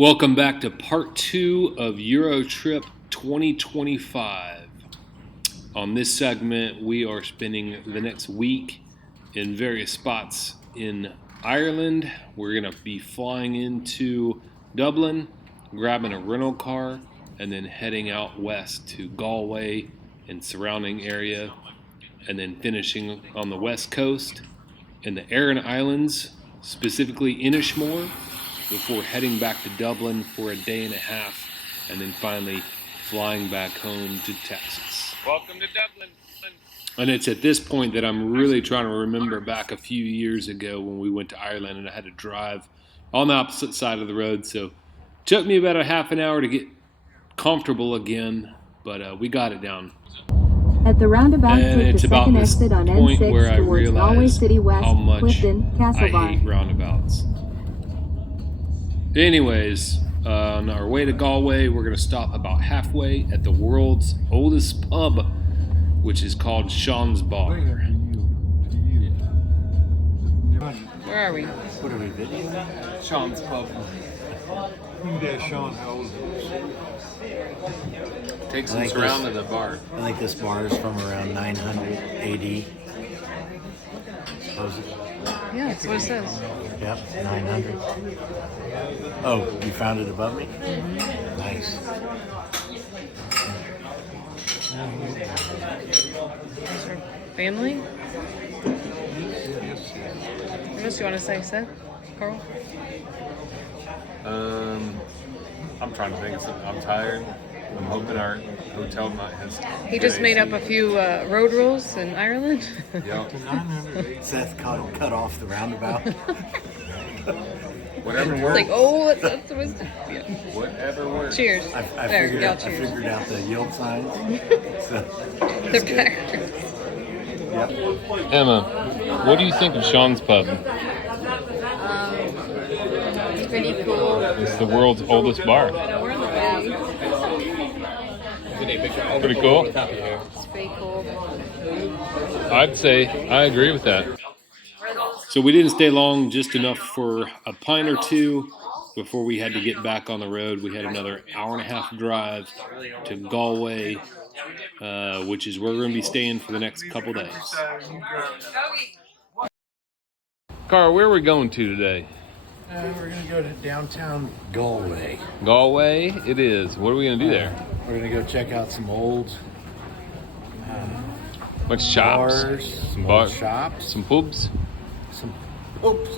Welcome back to part 2 of Eurotrip 2025. On this segment, we are spending the next week in various spots in Ireland. We're going to be flying into Dublin, grabbing a rental car, and then heading out west to Galway and surrounding area, and then finishing on the west coast in the Aran Islands, specifically Inishmore, before heading back to Dublin for a day and a half, and then finally flying back home to Texas. Welcome to Dublin. And it's at this point that I'm really trying to remember back a few years ago when we went to Ireland and I had to drive on the opposite side of the road. So it took me about a half an hour to get comfortable again, but we got it down. At the roundabout, And take it's the about second this exit on point N6 where I towards Galway realize City West, how much Clifton, I Castlebar. hate roundabouts. Anyways, on our way to Galway, we're going to stop about halfway at the world's oldest pub, which is called Sean's Bar. Where are we? What are we videoing? Sean's Pub. Sean, how old is Takes I us think around this- to the bar. I think this bar is from around 900 AD. Suppose it. Yeah, that's what it says. Yep, 900. Oh, you found it above me? Nice. Family? What else do you want to say, Seth? Carl? I'm trying to think of something. I'm tired. I'm hoping our hotel night has. He just made up a few road rules in Ireland. Yep. Seth cut off the roundabout. Whatever It's works. like, oh, that's supposed to. Yeah. Whatever works. Cheers. I There, figured y'all out, I cheers. figured out the yield signs. So, They're back. yep. Emma, what do you think of Sean's Pub? It's pretty cool. It's the world's oldest bar. We're in the back. Pretty cool. It's pretty cool. I'd say I agree with that. So we didn't stay long, just enough for a pint or two before we had to get back on the road. We had another hour and a half drive to Galway, which is where we're going to be staying for the next couple days. Carl, where are we going to today? We're going to go to downtown Galway. Galway it is. What are we going to do there? We're going to go check out some old Bunch of shops. bars, some Bar- old shops, Some pubs. some... Oops.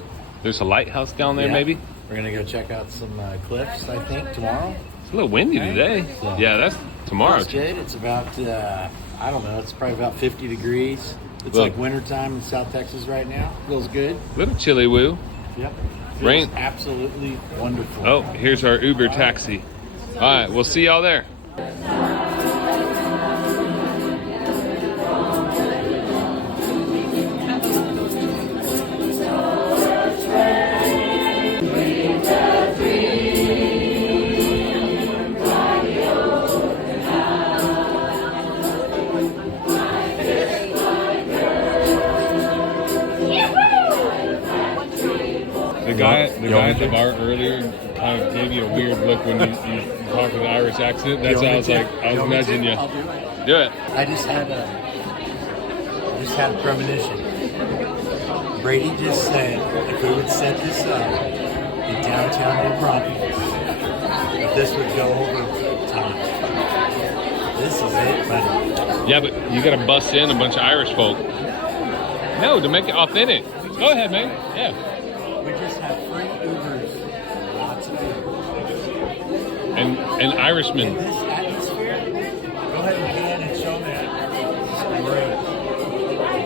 There's a lighthouse down there, Yeah. maybe. We're going to go check out some cliffs, I think, tomorrow. It's a little windy today. Yeah, that's tomorrow. It's good. It's about, I don't know, it's probably about 50 degrees. It's Look. like wintertime in South Texas right now. Feels good. Little chilly woo. Yep. Feels Rain. absolutely wonderful. Oh, here's our Uber taxi. All right, we'll see y'all there. The guy at the bar earlier kind of gave you a weird look when you talked with an Irish accent. That's how I was like, I was imagining you. I'll do it. Do it. I just had a premonition. Brady just said if we would set this up in downtown New Braunfels, that this would go over time. This is it, buddy. Yeah, but you got to bust in a bunch of Irish folk. No, to make it authentic. Go ahead, man. Yeah. We just have free Ubers, lots of food. And Irishmen. In this atmosphere, go ahead and pan and show that. It's great.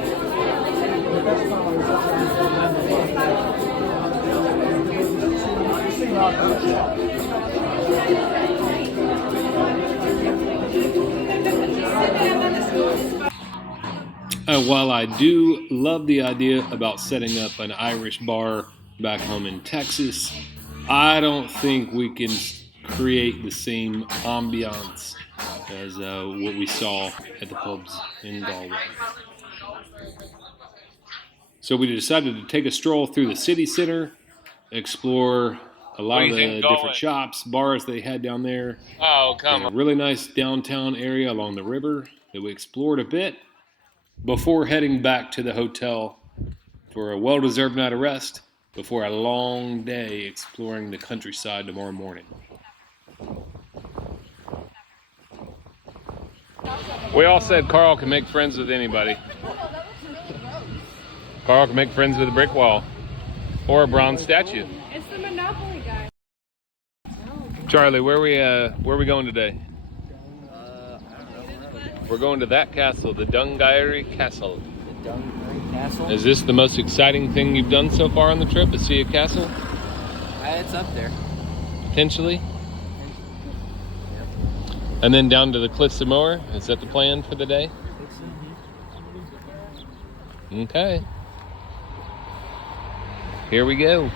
While I do love the idea about setting up an Irish bar back home in Texas, I don't think we can create the same ambiance as what we saw at the pubs in Galway. So we decided to take a stroll through the city center, explore a lot of the different shops, bars they had down there. Oh, come A on. really nice downtown area along the river that we explored a bit before heading back to the hotel for a well-deserved night of rest before a long day exploring the countryside tomorrow morning. We all said Carl can make friends with anybody. Carl can make friends with a brick wall or a bronze statue. It's the Monopoly guy. Charlie, where we going today? We're going to that castle, the Dunguaire Castle. The Dunguaire Castle? Is this the most exciting thing you've done so far on the trip, to see a castle? It's up there. Potentially? And then down to the cliffs of Moher? Is that the plan for the day? Okay. Here we go.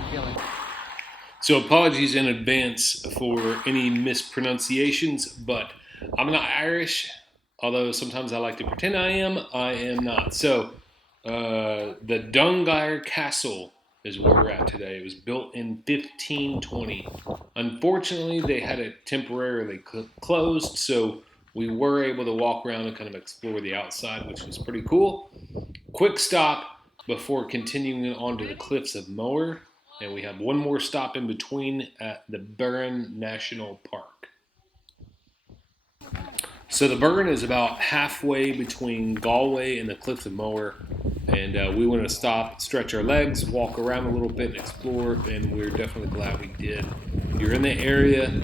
So apologies in advance for any mispronunciations, but I'm not Irish, although sometimes I like to pretend I am not. So the Dunguaire Castle is where we're at today. It was built in 1520. Unfortunately, they had it temporarily closed, so we were able to walk around and kind of explore the outside, which was pretty cool. Quick stop before continuing on to the cliffs of Moher, and we have one more stop in between at the Burren National Park. So the Burren is about halfway between Galway and the cliffs of Moher, and we want to stop, stretch our legs, walk around a little bit, and explore, and we're definitely glad we did. If you're in the area,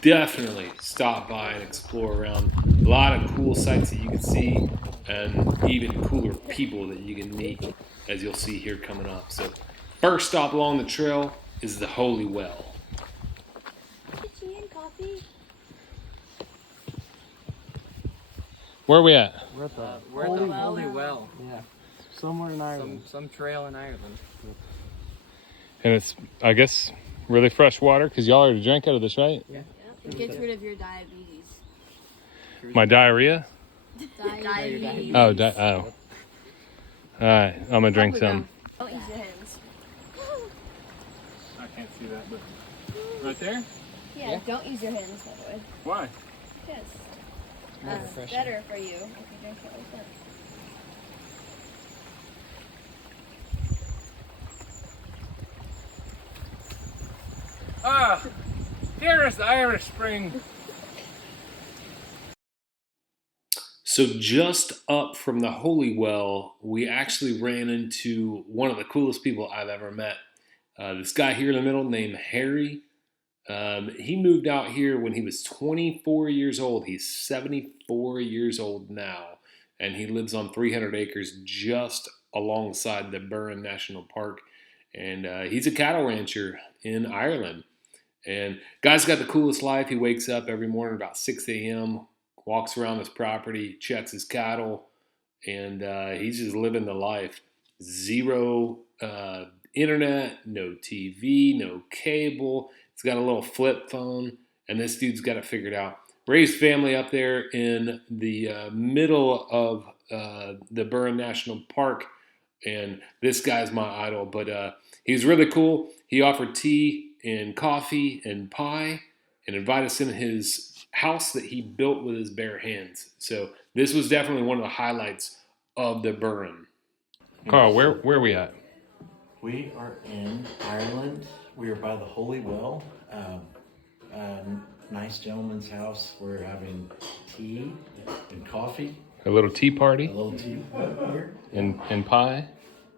definitely stop by and explore around. A lot of cool sights that you can see, and even cooler people that you can meet, as you'll see here coming up. So first stop along the trail is the Holy Well. Tea and coffee. Where are we at? We're at the Holy Well. Yeah. Somewhere in Ireland. Some trail in Ireland. And it's, I guess, really fresh water, because y'all already drank out of this, right? Yeah. It gets rid of your diabetes. My diarrhea? Diabetes. Oh, oh. Alright, I'm gonna drink some. Don't use your hands. I can't see that, but right there? Yeah, don't use your hands, by the way. Why? Yes. More refreshing. Better for you if you drink it like that. Ah, dearest Irish Spring. So just up from the Holy Well, we actually ran into one of the coolest people I've ever met. This guy here in the middle named Harry. He moved out here when he was 24 years old. He's 74 years old now, and he lives on 300 acres just alongside the Burren National Park. And he's a cattle rancher in Ireland. And guy's got the coolest life. He wakes up every morning about 6 a.m., walks around his property, checks his cattle, and he's just living the life. Zero internet, no TV, no cable. He's got a little flip phone, and this dude's got it figured out. Raised family up there in the middle of the Burren National Park, and this guy's my idol. But he's really cool. He offered tea and coffee and pie and invited us in his house that he built with his bare hands. So this was definitely one of the highlights of the Burren. Carl, where are we at? We are in Ireland. We are by the Holy Well. Nice gentleman's house. We're having tea and coffee. A little tea A party little tea here. and pie.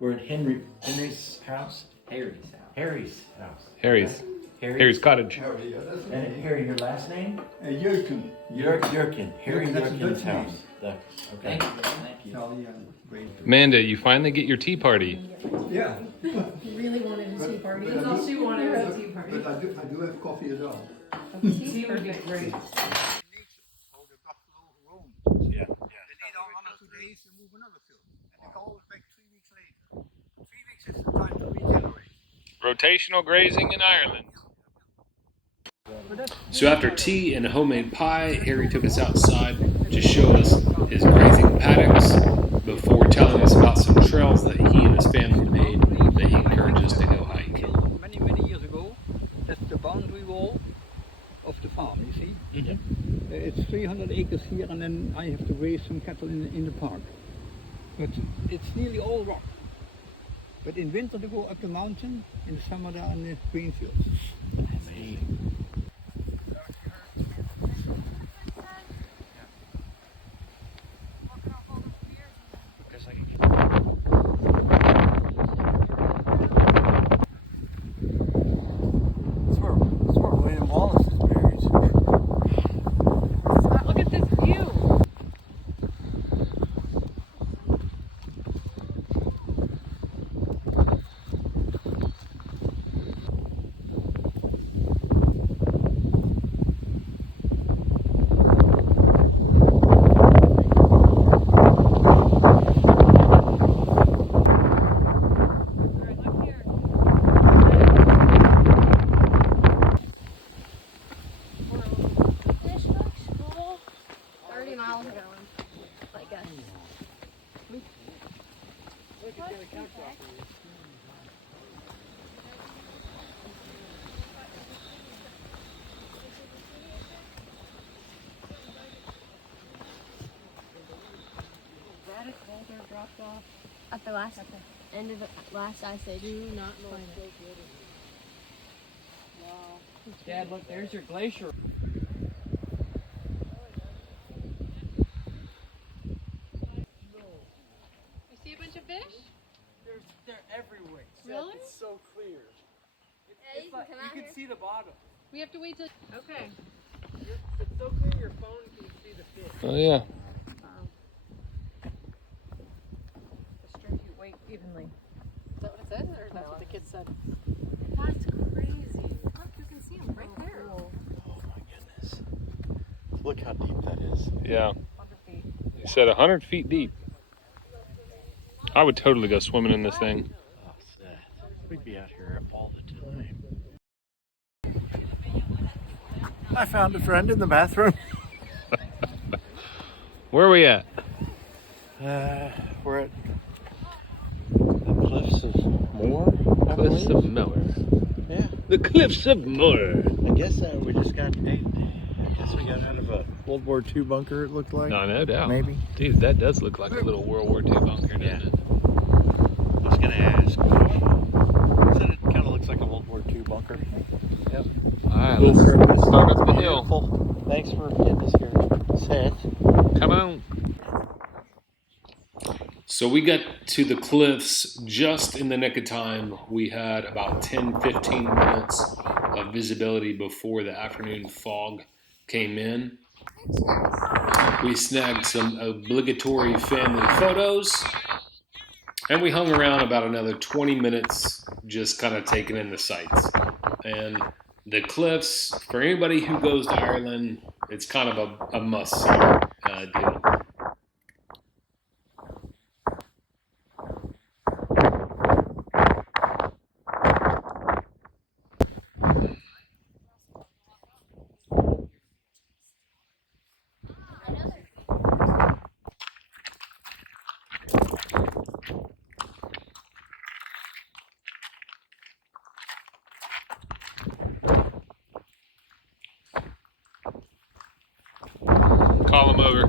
We're at Henry's house. Harry's house. Harry's house. Harry's cottage. And Harry, your last name? Jurgen. Jurgen. Harry That's a Jurgen's good name. house. Okay. Thank you. Amanda, you finally get your tea party. Yeah. He really wanted a tea party. That's all she wanted was a tea party. But I do have coffee as well. Tea would be great. Yeah. They need another 2 days to move another field. And they call it back 3 weeks later. 3 weeks is the time to regenerate. Rotational grazing in Ireland. So after tea and a homemade pie, Harry took us outside to show us his grazing paddocks before telling us about some trails that he and his family made that he encouraged us to go hike. Many years ago, that wall of the farm, you see. It's 300 acres here, and then I have to raise some cattle in the park. But it's nearly all rock. But in winter they go up the mountain, in the summer they're in the green fields. Amazing. That's where William Wallace is buried. Look at this view. Inishmore school. 30 miles ago. Like us. Dropped off. At the last end of the last ice age. Do not find it. Dad, look, there's your glacier. You see a bunch of fish? They're everywhere. Really? It's so clear. Yeah, you can come out You here. can see the bottom. We have to wait till. Okay. It's so clear your phone can see the fish. Oh yeah. Distribute weight evenly. Is that what it said, or that's what the kid said? That's crazy. Look, you can see them right there. Oh my goodness. Look how deep that is. Yeah. 100 feet. You said 100 feet deep. I would totally go swimming in this thing. Oh, Seth. We'd be out here all the time. I found a friend in the bathroom. Where are we at? We're at the Cliffs of Moher. I Cliffs believe. of Moher. Yeah. The Cliffs of Moher. I guess we just got. I guess we got out of a World War II bunker. It looked like. No, no doubt. Maybe. Dude, that does look like a little World War II bunker, doesn't Yeah. it? I was gonna ask. Said it kind of looks like a World War II bunker. Yep. All right, let's start up the hill. Beautiful. Thanks for getting us here, Seth. Come on. So we got to the cliffs just in the nick of time. We had about 10-15 minutes of visibility before the afternoon fog came in. We snagged some obligatory family photos, and we hung around about another 20 minutes just kind of taking in the sights. And the cliffs, for anybody who goes to Ireland, it's kind of a must-see deal. Call him over.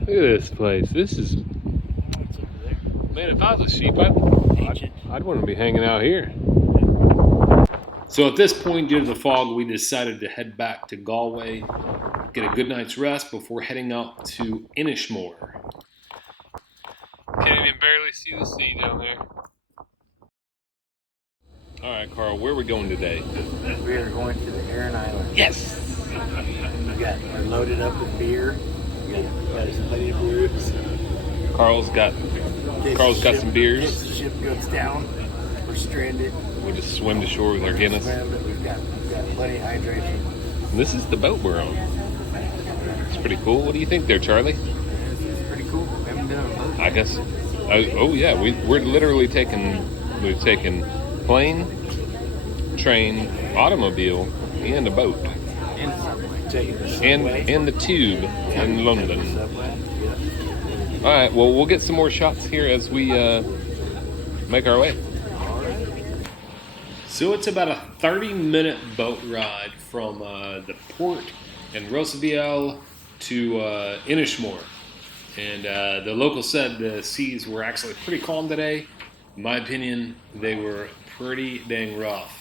Look at this place. This is, man, if I was a sheep, I'd want to be hanging out here. So at this point, due to the fog, we decided to head back to Galway, get a good night's rest before heading out to Inishmore. Can't even barely see the sea down there. All right, Carl, where are we going today? We are going to the Aran Islands. Yes! We're loaded up with beer. We got plenty of booze. Carl's got some beers. In case the ship goes down, we're stranded. We'll just swim to shore with our Guinness. But we've got plenty of hydration. And this is the boat we're on. It's pretty cool. What do you think there, Charlie? It's pretty cool. We haven't been on a boat. I guess. Oh yeah, we're literally we've taken plane, train, automobile, and a boat. And a subway. Taking the subway. and the tube in London. Subway. Yeah. All right, well, we'll get some more shots here as we make our way. So it's about a 30-minute boat ride from the port in Roosevelt to Inishmore. And the locals said the seas were actually pretty calm today. In my opinion, they were pretty dang rough.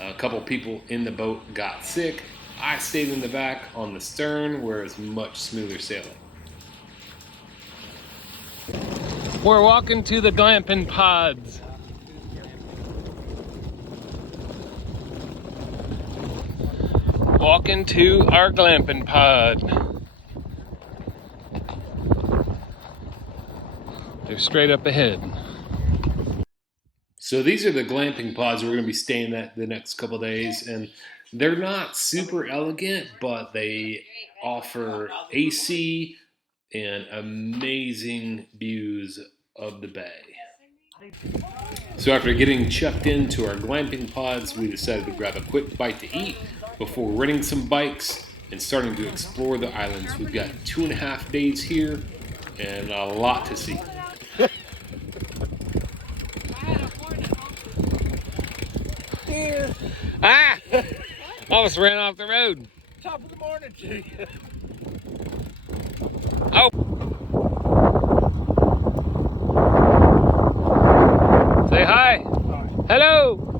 A couple people in the boat got sick. I stayed in the back on the stern where it's much smoother sailing. We're walking to the glamping pods. Walking to our glamping pod. They're straight up ahead. So these are the glamping pods we're going to be staying at the next couple days, and they're not super elegant, but they offer AC and amazing views of the bay. So after getting checked into our glamping pods, we decided to grab a quick bite to eat before renting some bikes and starting to explore the islands. We've got 2.5 days here and a lot to see. Ah! Almost ran off the road. Top of the morning to you. Oh! Say hi. Hello.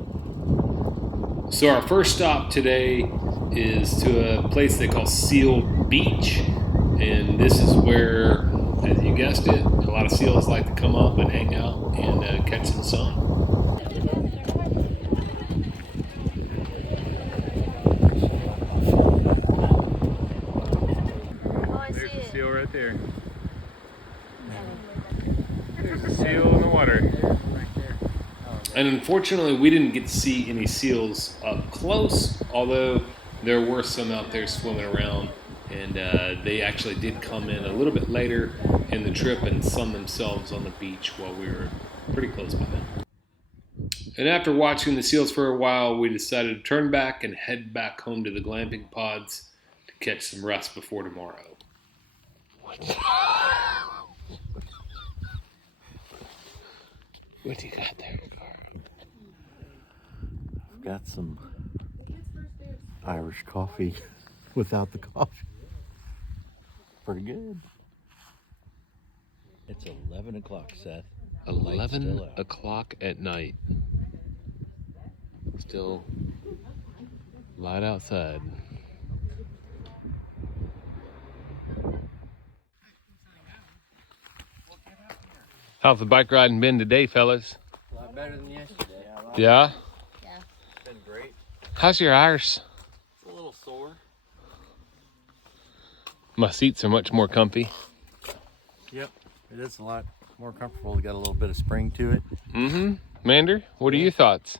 So our first stop today is to a place they call Seal Beach, and this is where, as you guessed it, a lot of seals like to come up and hang out and catch some sun. There's a seal right there. There's a seal in the water. And unfortunately, we didn't get to see any seals up close, although there were some out there swimming around, and they actually did come in a little bit later in the trip and sun themselves on the beach while we were pretty close by. And after watching the seals for a while, we decided to turn back and head back home to the glamping pods to catch some rest before tomorrow. What do you got there? Got some Irish coffee without the coffee. Pretty good. It's 11 o'clock, Seth. 11 o'clock at night. Still light outside. How's the bike riding been today, fellas? A lot better than yesterday. Yeah? It's been great. How's your Irish? It's a little sore. My seats are much more comfy. Yep, it is a lot more comfortable. Got a little bit of spring to it. Mm-hmm. Mander, what are your thoughts?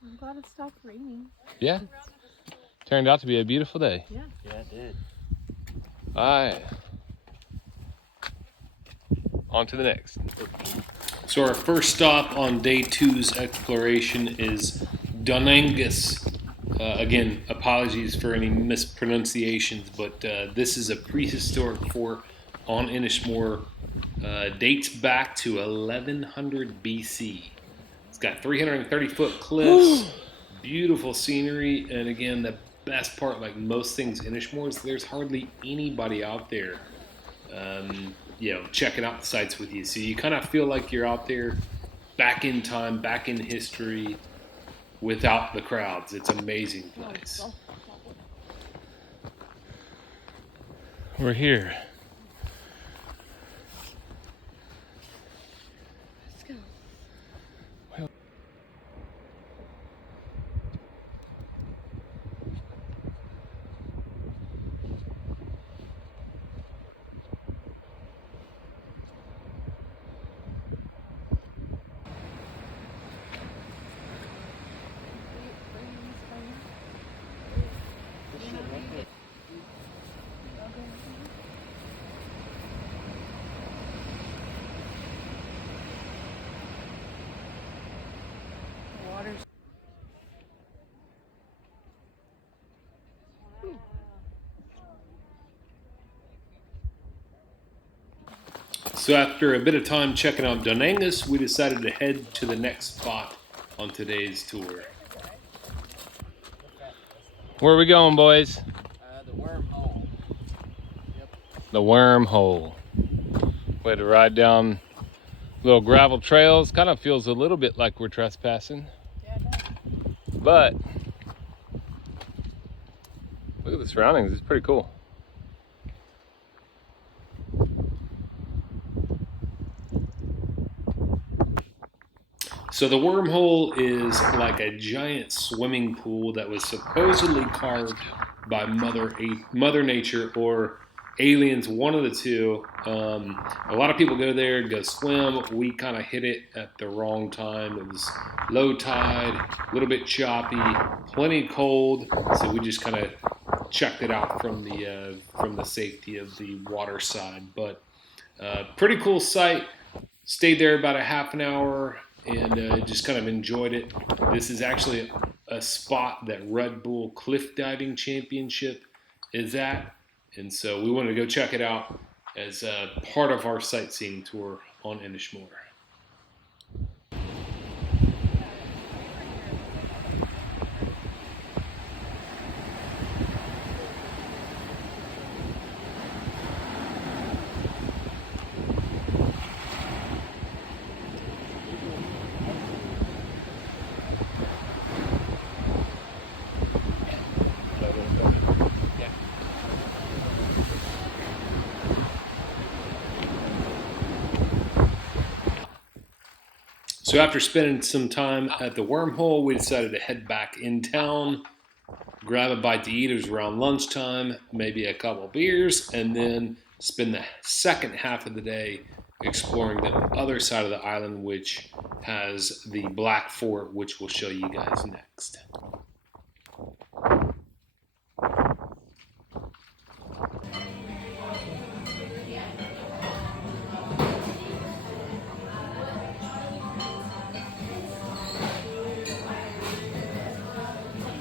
I'm glad it stopped raining. Yeah? Turned out to be a beautiful day. Yeah. Yeah, it did. All right. On to the next. So our first stop on day 2's exploration is Dunguaire. Again, apologies for any mispronunciations, but this is a prehistoric fort on Inishmore. Dates back to 1100 BC. It's got 330-foot cliffs, beautiful scenery, and again, the best part, like most things Inishmore, is there's hardly anybody out there, checking out the sites with you. So you kind of feel like you're out there back in time, back in history, without the crowds. It's an amazing place. We're here. Let's go. So after a bit of time checking out Dunangus, we decided to head to the next spot on today's tour. Where are we going, boys? The wormhole. The wormhole. We had to ride down little gravel trails. Kind of feels a little bit like we're trespassing. Yeah, it does. But look at the surroundings. It's pretty cool. So the wormhole is like a giant swimming pool that was supposedly carved by Mother Nature or aliens, one of the two. A lot of people go there, go swim. We kind of hit it at the wrong time. It was low tide, a little bit choppy, plenty cold. So we just kind of checked it out from the safety of the water side. But pretty cool site. Stayed there about a half an hour and just kind of enjoyed it. This is actually a spot that Red Bull Cliff Diving Championship is at. And so we wanted to go check it out as part of our sightseeing tour on Inishmore. So after spending some time at the wormhole, we decided to head back in town, grab a bite to eat. It was around lunchtime, maybe a couple beers, and then spend the second half of the day exploring the other side of the island, which has the Black Fort, which we'll show you guys next.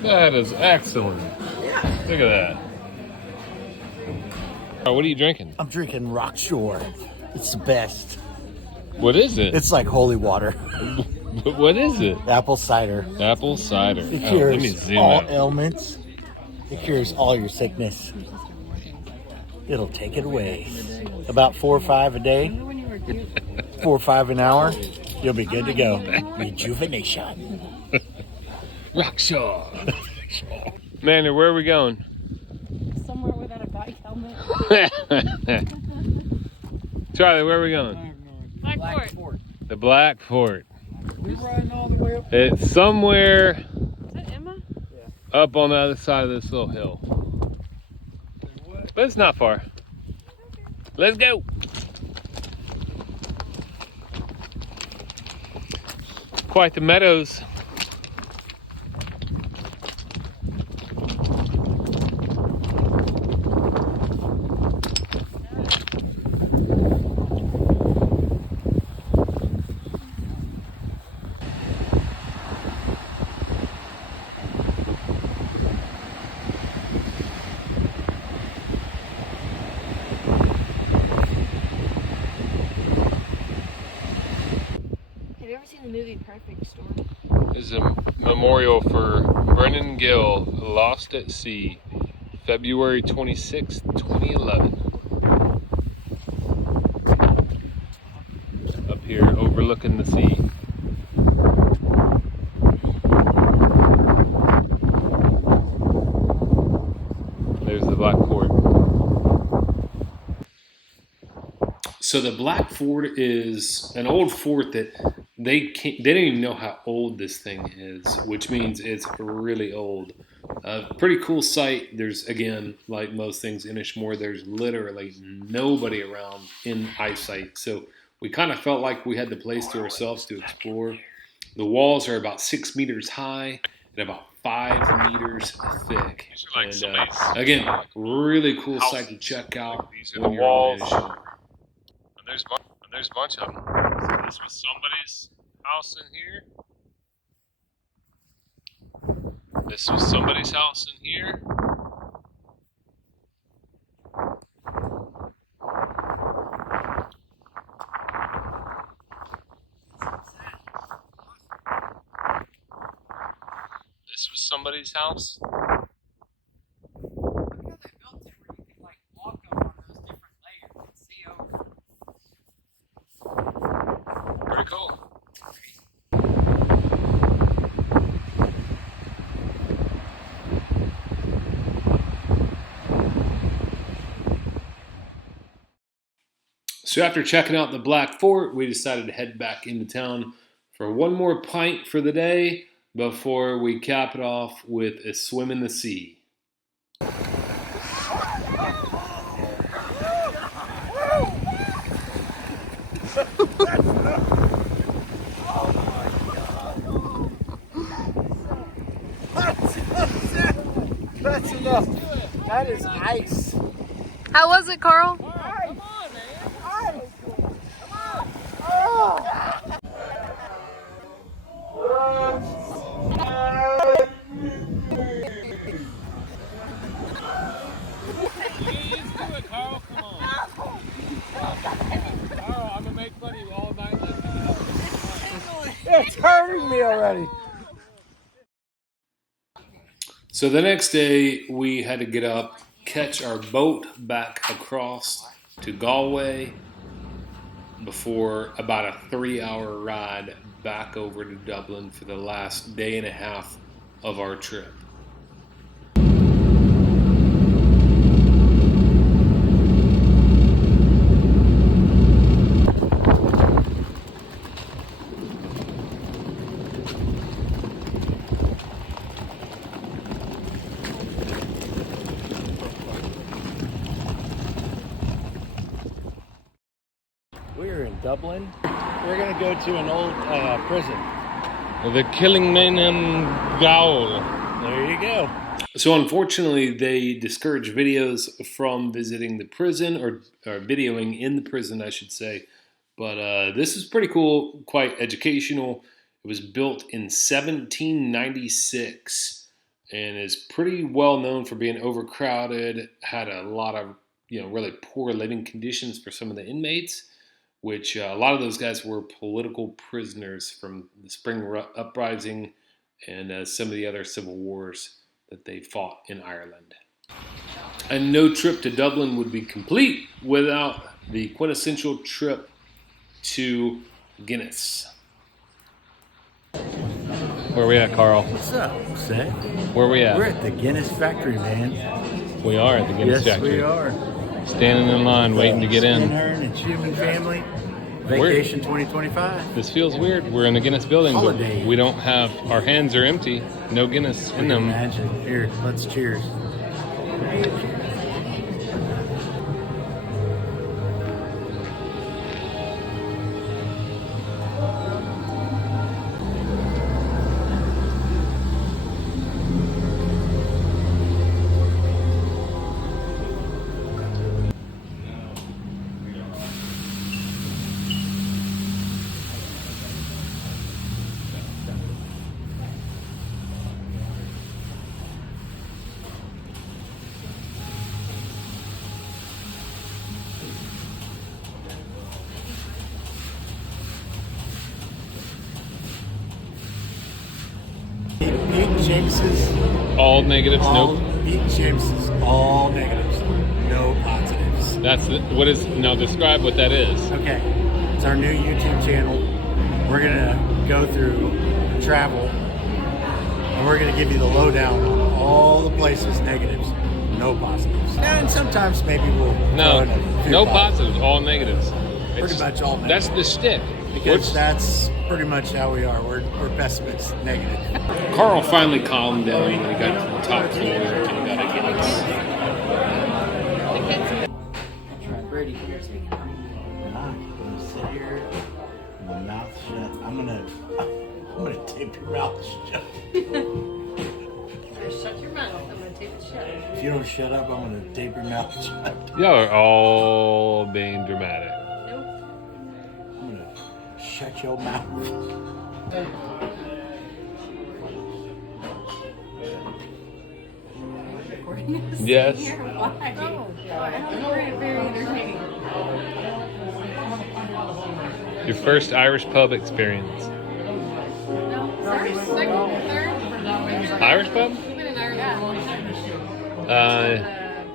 That is excellent. Look at that. Oh, what are you drinking? I'm drinking Rockshore. It's the best. What is it? It's like holy water. What is it? Apple cider. Apple cider. It Oh, cures let me zoom all out. ailments. It cures all your sickness. It'll take it away. About 4 or 5 a day, 4 or 5 an hour, you'll be good to go. Rejuvenation. Rockshore. Manny, where are we going? Somewhere without a bike helmet. Charlie, where are we going? Black Fort. The Black Fort. We're riding all the way up. It's somewhere Is that Emma? up on the other side of this little hill. But it's not far. Let's go. Quite the meadows. Have you ever seen the movie Perfect Storm? This is a memorial for Brennan Gill, lost at sea, February 26, 2011. Up here overlooking the sea. There's the Black Fort. So the Black Fort is an old fort that they don't even know how old this thing is, which means it's really old. Pretty cool site. There's, again, like most things in Inishmore, there's literally nobody around in eyesight. So we kind of felt like we had the place to ourselves to explore. The walls are about 6 meters high and about 5 meters thick. And again, really cool site to check out. These are the walls. There's a bunch of them. So this was somebody's house in here. This was somebody's house in here. somebody's house. Look how they built it where you can like walk up on those different layers and see over. Pretty cool. So after checking out the Black Fort, we decided to head back into town for one more pint for the day before we cap it off with a swim in the sea. That's enough. That is ice. How was it, Carl? Come on, man. Carl, come on. Carl, I'm gonna make fun of you all night. It's hurting me already. So the next day, we had to get up, catch our boat back across to Galway before about a 3-hour ride back over to Dublin for the last day and a half of our trip. We're in Dublin. We're going to go to an old prison. The Killingman Gaol. There you go. So unfortunately, they discourage videos from visiting the prison, or videoing in the prison, I should say. But this is pretty cool, quite educational. It was built in 1796 and is pretty well known for being overcrowded, had a lot of really poor living conditions for some of the inmates, which a lot of those guys were political prisoners from the Spring Uprising and some of the other civil wars that they fought in Ireland. And no trip to Dublin would be complete without the quintessential trip to Guinness. Where we at, Carl? What's up, Seth? Where we at? We're at the Guinness factory, man. We are at the Guinness Yes, factory. we are. Standing in line, waiting to get in. Hearn and Schumann family. Vacation 2025. This feels weird. We're in the Guinness building, Holiday. but we don't have, our hands are empty. No Guinness in them. Imagine. Here, let's cheers. Pete James's. All negatives, nope. Pete James's. All negatives. No positives. That's what is, now describe what that is. Okay. It's our new YouTube channel. We're going to go through travel and we're going to give you the lowdown on all the places negatives, no positives. And sometimes maybe we'll throw in a few No positives, all negatives. Pretty much all negatives. That's the shtick. Because that's pretty much how we are. We're pessimists, negative. Carl finally calmed down when he got to the top floor and got a Guinness. Brady, I'm gonna sit here, my mouth shut. I'm gonna tape your mouth shut. Shut your mouth. I'm going to tape it shut. If you don't shut up, I'm gonna tape your mouth shut. Y'all are all being dramatic. I'm gonna shut your mouth. Yes. Your first Irish pub experience. First, second, third. Irish pub? We've been in Ireland.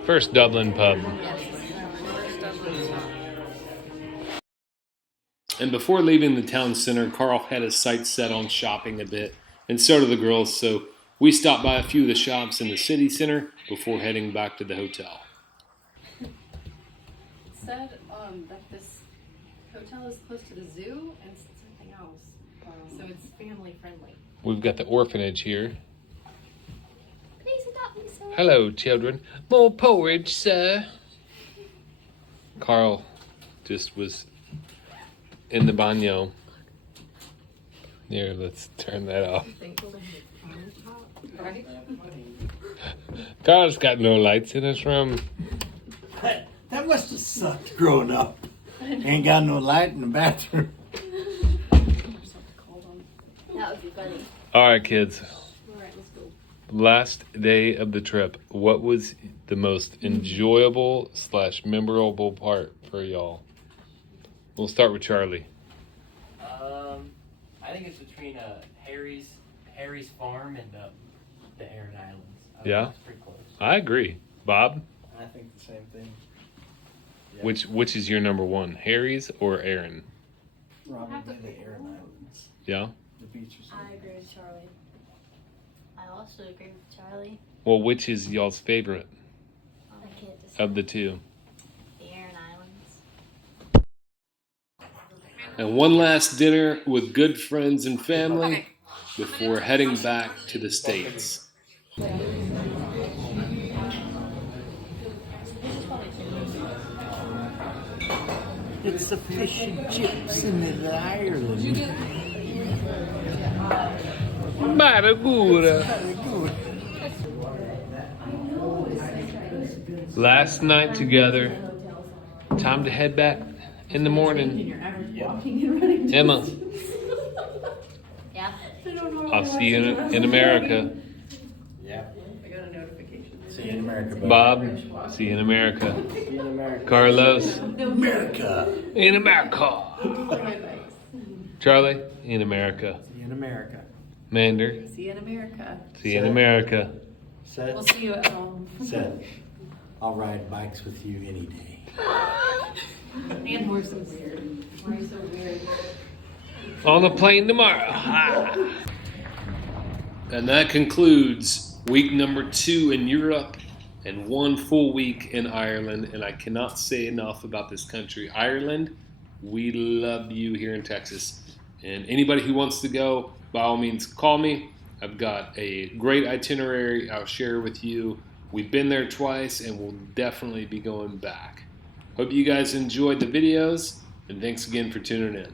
First Dublin pub. And before leaving the town center, Carl had his sights set on shopping a bit, and so did the girls, so we stopped by a few of the shops in the city center before heading back to the hotel. It said that this hotel is close to the zoo and something else, so it's family friendly. We've got the orphanage here. Please adopt me, sir. Hello, children. More porridge, sir. Carl just was in the baño. Here, let's turn that off. Right? Carl's got no lights in his room. That must have sucked growing up. Ain't got no light in the bathroom. That would be funny. All right, kids. All right, let's go. Last day of the trip. What was the most enjoyable / memorable part for y'all? We'll start with Charlie. I think it's between Harry's farm and the Aran Islands. Yeah? It's pretty close. I agree. Bob, I think the same thing. Yeah. which is your number one, Harry's or Aaron? Probably the Aran Islands. Yeah. The beaches. I agree with Charlie. I also agree with Charlie. Well, which is y'all's favorite I can't decide. of the two? The Aran Islands. And one last dinner with good friends and family before heading back to the States. It's the fish and chips in Ireland. Baragura. Last night together. Time to head back in the morning. Emma, Yeah. I'll see you in America. Yeah. See you in America, buddy. Bob, see you in America. See you in America. Carlos, America. in America. Charlie, in America. See you in America. Mander, See you in America. see you in America. Set. We'll see you at home. Set. I'll ride bikes with you any day. And horses. Why are you so weird? On the plane tomorrow. Ha. And that concludes week number 2 in Europe and 1 full week in Ireland. And I cannot say enough about this country. Ireland, we love you here in Texas. And anybody who wants to go, by all means, call me. I've got a great itinerary I'll share with you. We've been there twice and we'll definitely be going back. Hope you guys enjoyed the videos, and thanks again for tuning in.